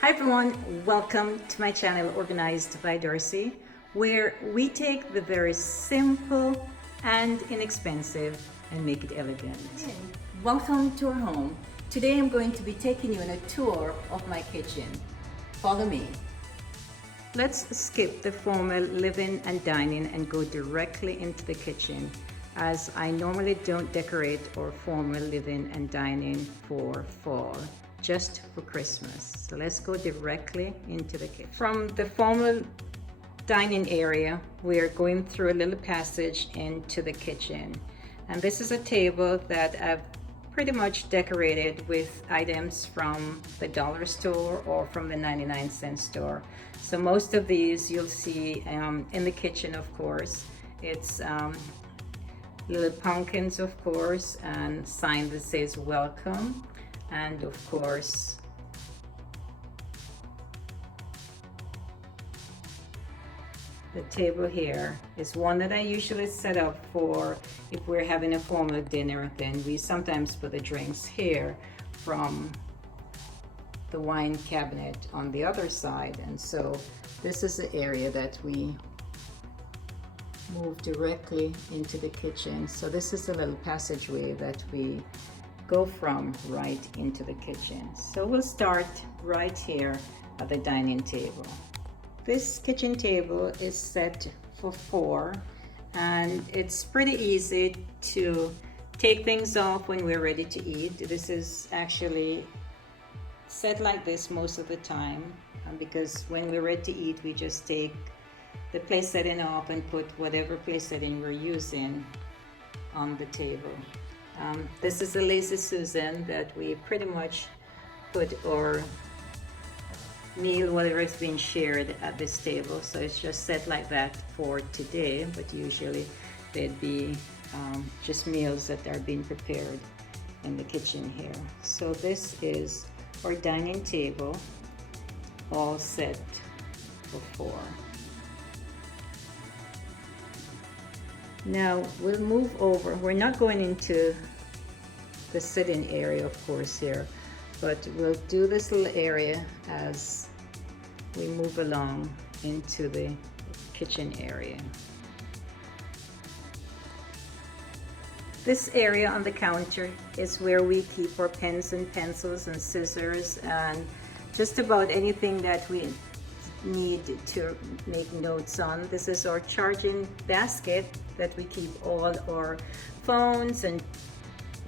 Hi everyone, welcome to my channel Organized by Darcy, where we take the very simple and inexpensive and make it elegant. Welcome to our home. Today I'm going to be taking you on a tour of my kitchen. Follow me. Let's skip the formal living and dining and go directly into the kitchen, as I normally don't decorate or formal living and dining for fall, just for Christmas. So let's go directly into the kitchen. From the formal dining area, we are going through a little passage into the kitchen. And this is a table that I've pretty much decorated with items from the dollar store or from the 99-cent store. So most of these you'll see in the kitchen, of course. It's little pumpkins, of course, and sign that says welcome. And of course, the table here is one that I usually set up for if we're having a formal dinner. Then we sometimes put the drinks here from the wine cabinet on the other side. And so this is the area that we move directly into the kitchen. So this is a little passageway that we go from right into the kitchen. So we'll start right here at the dining table. This kitchen table is set for 4, and it's pretty easy to take things off when we're ready to eat. This is actually set like this most of the time, because when we're ready to eat, we just take the place setting off and put whatever place setting we're using on the table. This is a Lazy Susan that we pretty much put our meal, whatever is being shared at this table. So it's just set like that for today, but usually there'd be just meals that are being prepared in the kitchen here. So this is our dining table, all set for 4. Now we'll move over. We're not going into the sitting area, of course, here, but we'll do this little area as we move along into the kitchen area. This area on the counter is where we keep our pens and pencils and scissors and just about anything that we need to make notes on. This is our charging basket that we keep all our phones and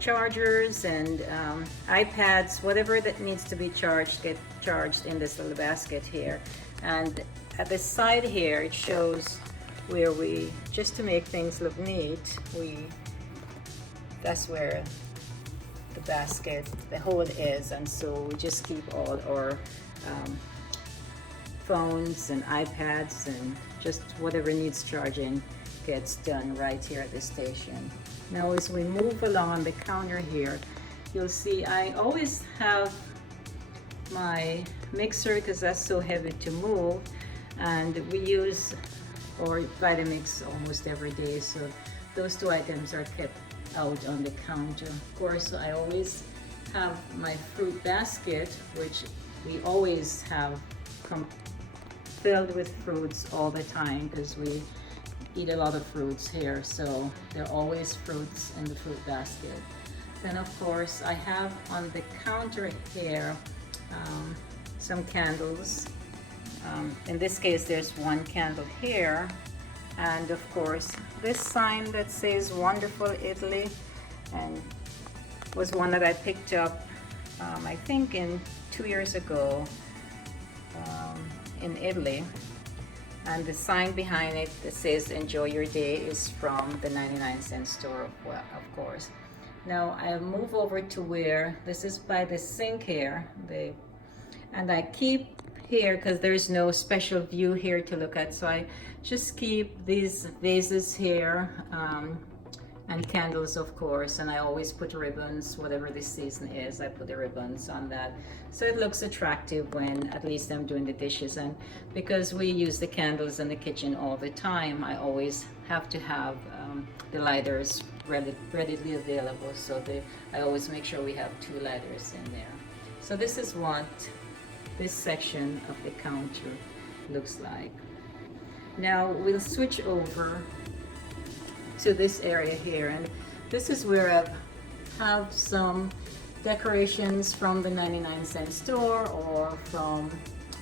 chargers and iPads, whatever that needs to be charged, get charged in this little basket here. And at the side here, it shows where we, just to make things look neat, that's where the basket, the hole is, and so we just keep all our phones and iPads and just whatever needs charging gets done right here at the station. Now as we move along the counter here, you'll see I always have my mixer because that's so heavy to move, and we use our Vitamix almost every day, so those 2 items are kept out on the counter. Of course, I always have my fruit basket, which we always have filled with fruits all the time because we eat a lot of fruits here, so there are always fruits in the fruit basket. Then of course I have on the counter here some candles. In this case there's 1 candle here, and of course this sign that says Wonderful Italy, and was one that I picked up I think 2 years ago in Italy. And the sign behind it that says Enjoy Your Day is from the 99-cent store, of course. Now I'll move over to where, this is by the sink here, and I keep here because there's no special view here to look at, so I just keep these vases here and candles, of course, and I always put ribbons. Whatever this season is, I put the ribbons on that so it looks attractive when at least I'm doing the dishes. And because we use the candles in the kitchen all the time, I always have to have the lighters readily available, so I always make sure we have 2 lighters in there. So this is what this section of the counter looks like. Now we'll switch over to this area here, and this is where I have some decorations from the 99-cent store or from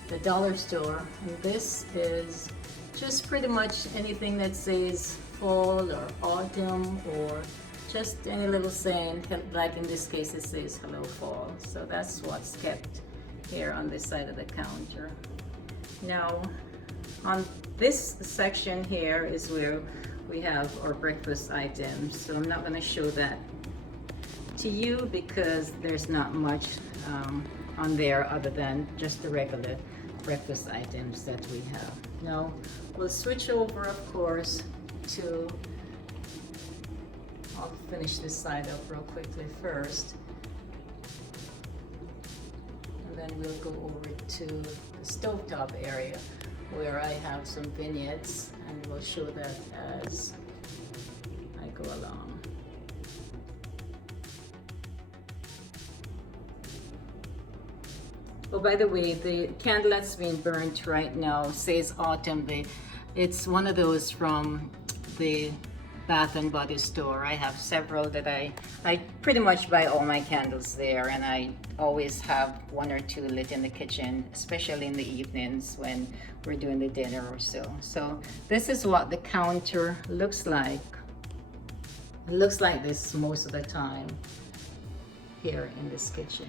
the dollar store. And this is just pretty much anything that says fall or autumn, or just any little saying, like in this case it says hello fall. So that's what's kept here on this side of the counter. Now on this section here is where we have our breakfast items. So I'm not going to show that to you because there's not much on there other than just the regular breakfast items that we have. Now we'll switch over, of course, to, I'll finish this side up real quickly first, and then we'll go over to the stovetop area where I have some vignettes, and we'll show that as I go along. Oh, by the way, the candle that's being burnt right now says autumn. It's one of those from the Bath and Body store. I have several that I pretty much buy all my candles there, and I always have one or two lit in the kitchen, especially in the evenings when we're doing the dinner or so. So this is what the counter looks like. It looks like this most of the time here in this kitchen.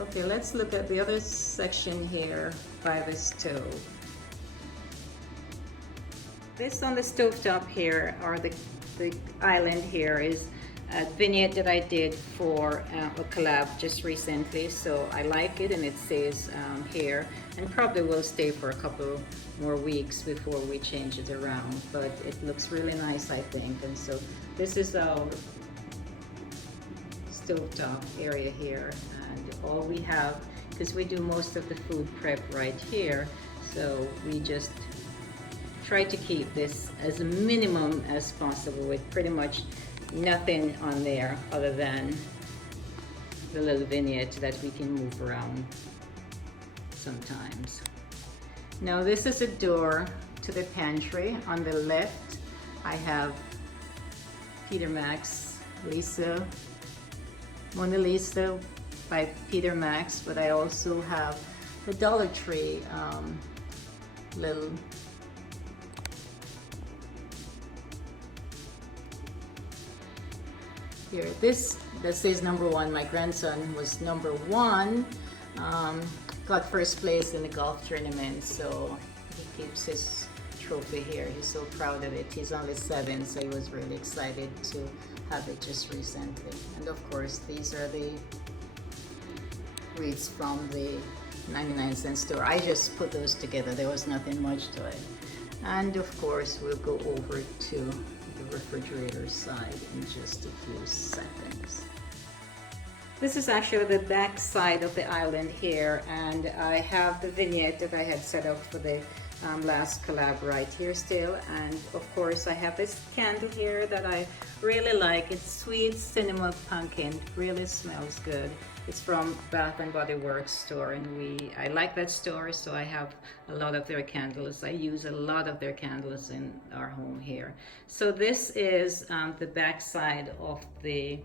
Okay, let's look at the other section here by the stove. This on the stovetop here, or the island here, is a vignette that I did for a collab just recently. So I like it, and it says here, and probably will stay for a couple more weeks before we change it around. But it looks really nice, I think. And so this is our stovetop area here, and all we have, because we do most of the food prep right here, so we just try to keep this as a minimum as possible, with pretty much nothing on there other than the little vignette that we can move around sometimes. Now this is a door to the pantry. On the left I have Peter Max Mona Lisa by Peter Max, but I also have the Dollar Tree little here. This that says #1. My grandson was #1, got first place in the golf tournament, so he keeps his trophy here. He's so proud of it. He's only 7, so he was really excited to have it just recently. And of course, these are the wreaths from the 99-cent store. I just put those together. There was nothing much to it. And of course, we'll go over to the refrigerator side in just a few seconds. This is actually the back side of the island here, and I have the vignette that I had set up for the last collab right here still. And of course I have this candle here that I really like. It's Sweet Cinnamon Pumpkin. Really smells good. It's from Bath and Body Works store, and I like that store, so I have a lot of their candles. I use a lot of their candles in our home here. So this is the back side of the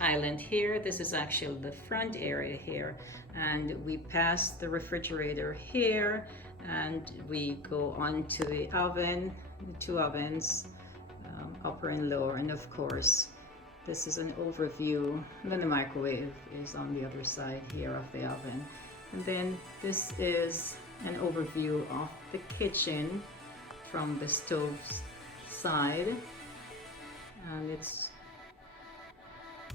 island here. This is actually the front area here, and we pass the refrigerator here, and we go on to the oven, the 2 ovens, upper and lower. And of course, this is an overview. And then the microwave is on the other side here of the oven. And then this is an overview of the kitchen from the stove side, and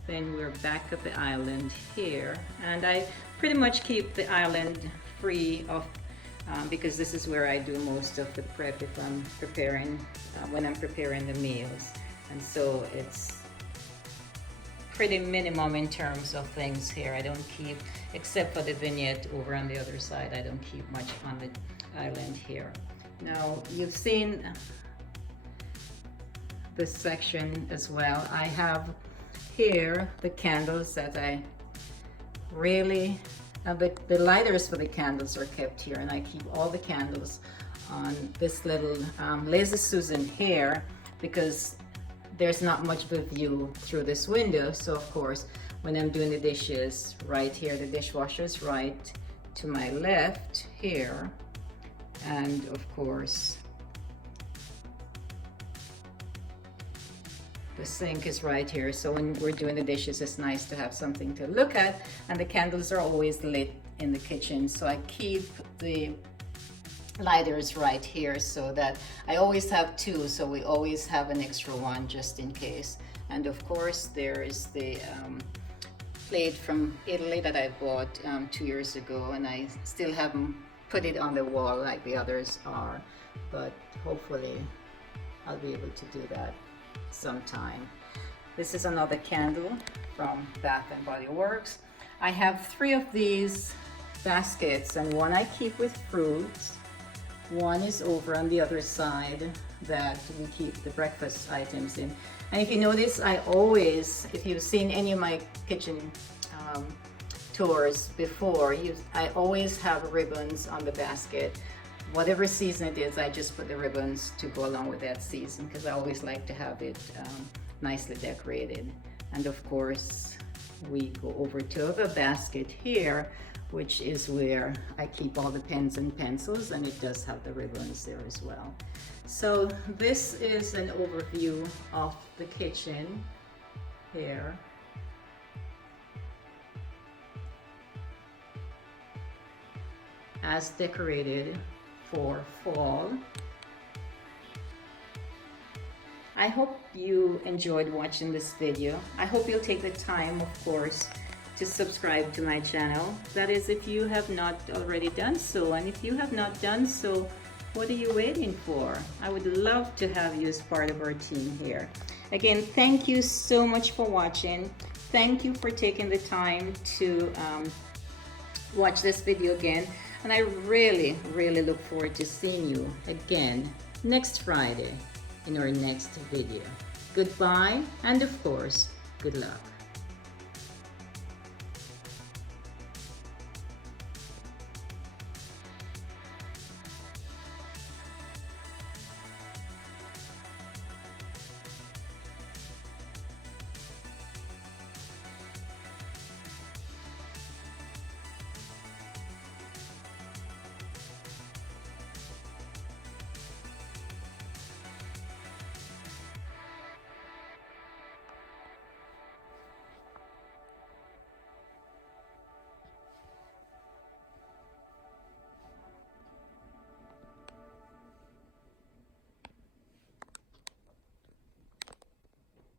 then we're back at the island here, and I pretty much keep the island free of because this is where I do most of the prep if I'm preparing when I'm preparing the meals, and so it's pretty minimum in terms of things here. I don't keep, except for the vignette over on the other side, I don't keep much on the island here. Now you've seen this section as well. I have here the candles that I really, the lighters for the candles are kept here, and I keep all the candles on this little Lazy Susan here because there's not much of a view through this window. So of course, when I'm doing the dishes right here, the dishwasher is right to my left here, and of course the sink is right here. So when we're doing the dishes, it's nice to have something to look at, and the candles are always lit in the kitchen. So I keep the lighters right here so that I always have two, so we always have an extra one just in case. And of course there is the plate from Italy that I bought 2 years ago, and I still haven't put it on the wall like the others are, but hopefully I'll be able to do that sometime. This is another candle from Bath and Body Works. I have 3 of these baskets, and one I keep with fruits, one is over on the other side that we keep the breakfast items in. And if you notice, I always, if you've seen any of my kitchen tours before, I always have ribbons on the basket. Whatever season it is, I just put the ribbons to go along with that season because I always like to have it nicely decorated. And of course, we go over to the basket here, which is where I keep all the pens and pencils, and it does have the ribbons there as well. So this is an overview of the kitchen here. As decorated for fall. I hope you enjoyed watching this video. I hope you'll take the time, of course, to subscribe to my channel. That is, if you have not already done so, and if you have not done so, what are you waiting for? I would love to have you as part of our team here. Again, thank you so much for watching. Thank you for taking the time to watch this video again, and I really look forward to seeing you again next Friday in our next video. Goodbye, and of course, good luck.